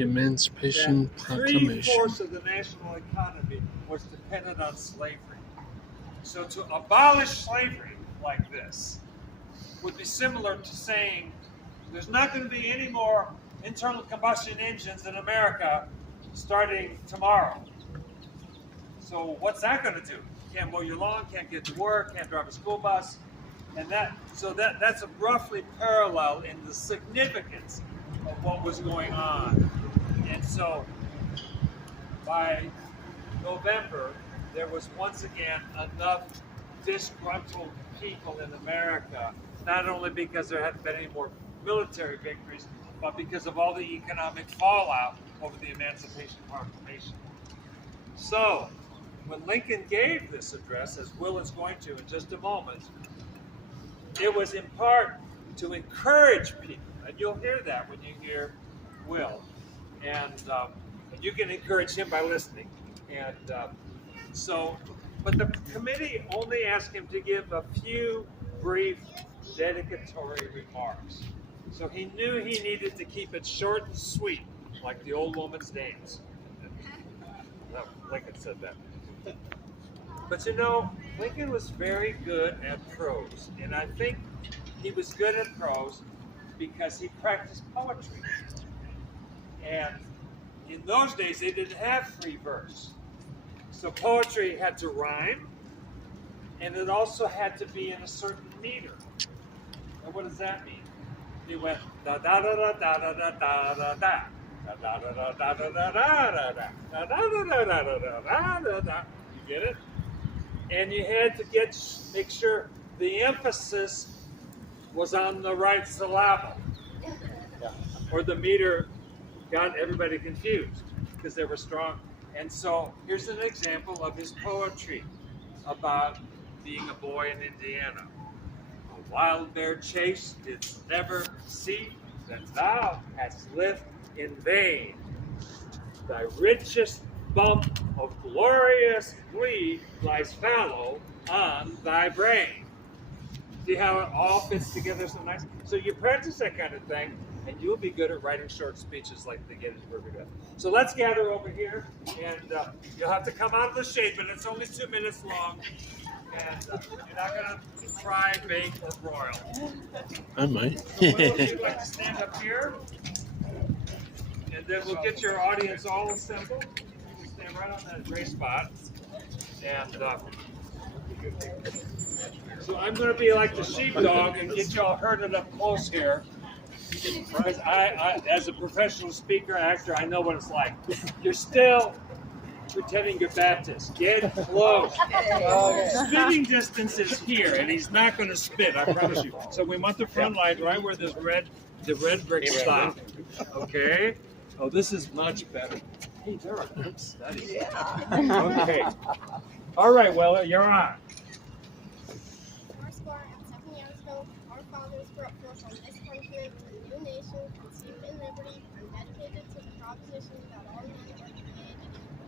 Emancipation Proclamation. 3/4 of the national economy was dependent on slavery. So to abolish slavery like this would be similar to saying there's not going to be any more internal combustion engines in America starting tomorrow. So what's that going to do? Can't mow your lawn, can't get to work, can't drive a school bus, and that's a roughly parallel in the significance of what was going on. And so by November, there was once again enough disgruntled people in America, not only because there hadn't been any more military victories, but because of all the economic fallout over the Emancipation Proclamation. So, when Lincoln gave this address, as Will is going to in just a moment, it was in part to encourage people, and you'll hear that when you hear Will, and you can encourage him by listening. And but the committee only asked him to give a few brief dedicatory remarks. So he knew he needed to keep it short and sweet, like the old woman's dance. No, Lincoln said that. But you know, Lincoln was very good at prose, and I think he was good at prose because he practiced poetry. And in those days, they didn't have free verse. So poetry had to rhyme, and it also had to be in a certain meter. And what does that mean? It went da da da da da da da da da da. Da da da da da da da da da da da da da da da. You get it? And you had to make sure the emphasis was on the right syllable, or the meter got everybody confused because they were strong. And so here's an example of his poetry about being a boy in Indiana. A wild bear chase didst never see, that thou hast lived in vain. Thy richest bump of glorious glee lies fallow on thy brain. See how it all fits together so nice? So you practice that kind of thing, and you'll be good at writing short speeches like the Gettysburg Address. So let's gather over here, and you'll have to come out of the shade, but it's only 2 minutes long, and you're not going to fry, bake, or broil. I might. So Will, if you'd like to stand up here, and then we'll get your audience all assembled. You can stand right on that gray spot, and so I'm going to be like the sheepdog and get y'all herded up close here. Because I, as a professional speaker, actor, I know what it's like. You're still pretending you're Baptist. Get close. Spitting distance is here, and he's not going to spit, I promise you. So we want the front line right where the red bricks stop. Okay? Oh, this is much better. Hey, they're a good study. Yeah. Okay. All right, well, you're on. Our fathers brought forth on this continent a new nation, conceived in liberty, and dedicated to the proposition that all men are created equal.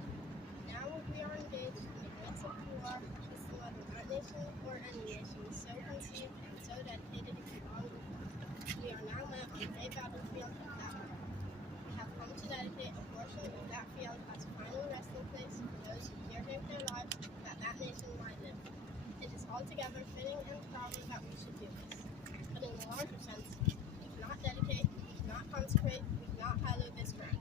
Now we are engaged in the great civil war, this is whether that nation or any nation is so conceived and so dedicated to belong with them. We are now met on a battlefield of that war. We have come to dedicate a portion of that field as a final resting place for those who here gave their lives that that nation might live. It is altogether fitting and proper that we should do this. But in a larger sense, we cannot dedicate, we cannot consecrate, we cannot hallow this ground.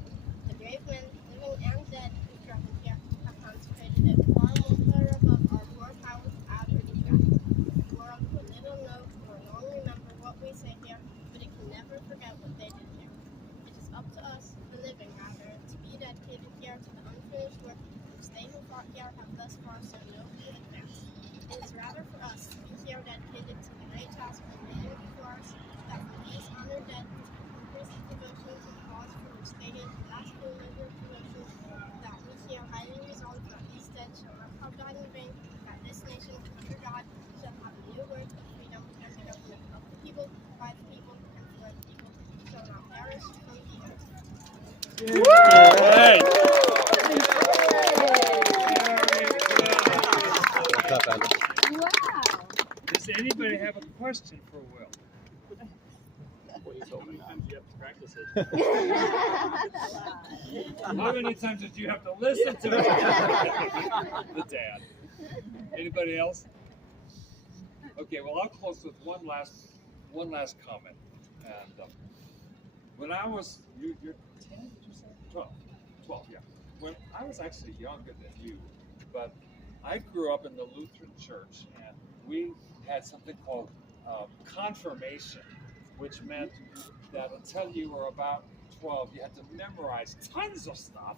The brave men, living and dead, who traveled here, have consecrated it far more above our poor powers to add or detract. The world will little know nor long remember what we say here, but it can never forget what they did here. It is up to us, the living rather, to be dedicated here to the unfinished work which they who fought here have thus far so nobly advanced. It is rather for us to be here dedicated to the great task remaining before us, that for these honored dead who increase devotion to the cause for which they gave the last full measure of devotion, that we here highly resolve that these dead shall not have died in vain, that this nation, under God, shall have a new word of freedom and the government of the people, by the people, and for the people, shall not perish from the earth. Right. Wow. Does anybody have a question for Will? Well, he's hoping not. You have to practice it. How many times did you have to listen to it? The dad. Anybody else? Okay, well, I'll close with one last comment. And when I was, you're 10, did you say? 12, yeah. When I was actually younger than you, but I grew up in the Lutheran church, and we had something called confirmation, which meant that until you were about 12, you had to memorize tons of stuff,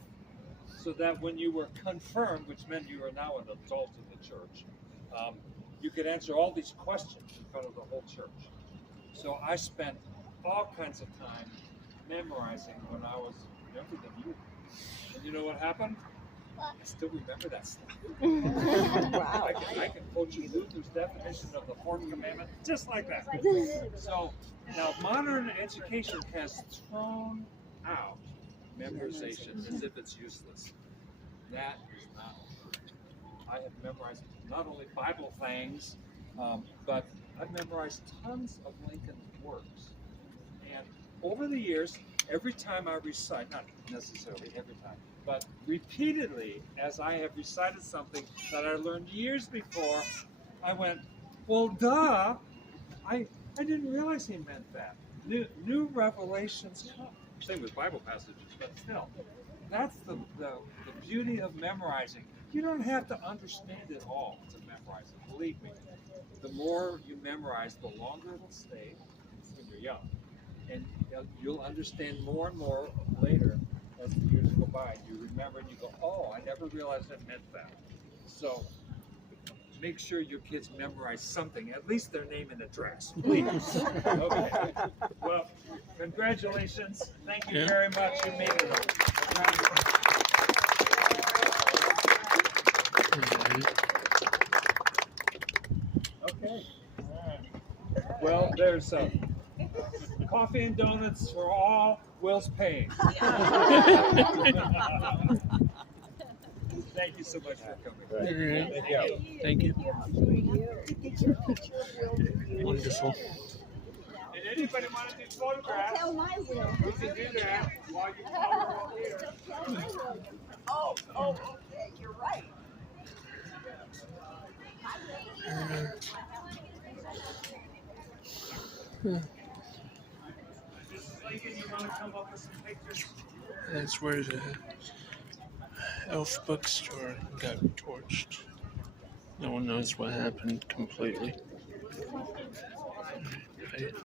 so that when you were confirmed, which meant you were now an adult in the church, you could answer all these questions in front of the whole church. So I spent all kinds of time memorizing when I was younger than you. And you know what happened? I still remember that stuff. Wow. I can quote you Luther's definition of the fourth commandment just like that. So now modern education has thrown out memorization as if it's useless. That is not true. I have memorized not only Bible things, but I've memorized tons of Lincoln works. And over the years, every time I recite, not necessarily every time, but repeatedly, as I have recited something that I learned years before, I went, well, duh, I didn't realize he meant that. New revelations come. Same with Bible passages, but still. That's the beauty of memorizing. You don't have to understand it all to memorize it. Believe me, the more you memorize, the longer it'll stay when you're young. And you'll understand more and more later as the years go by. You remember and you go, oh, I never realized it meant that. So make sure your kids memorize something, at least their name and address, please. Okay. Well, congratulations. Thank you very much. You made it up. Okay. Well, there's coffee and donuts for all. Will's paying. Thank you so much for coming. Thank you. Wonderful. And anybody want to do photographs? Tell my Will. You can do that while you're here. Oh, okay, you're right. Mrs. Lincoln, you want to come up with some pictures? That's where the Elf bookstore got torched. No one knows what happened completely. Right.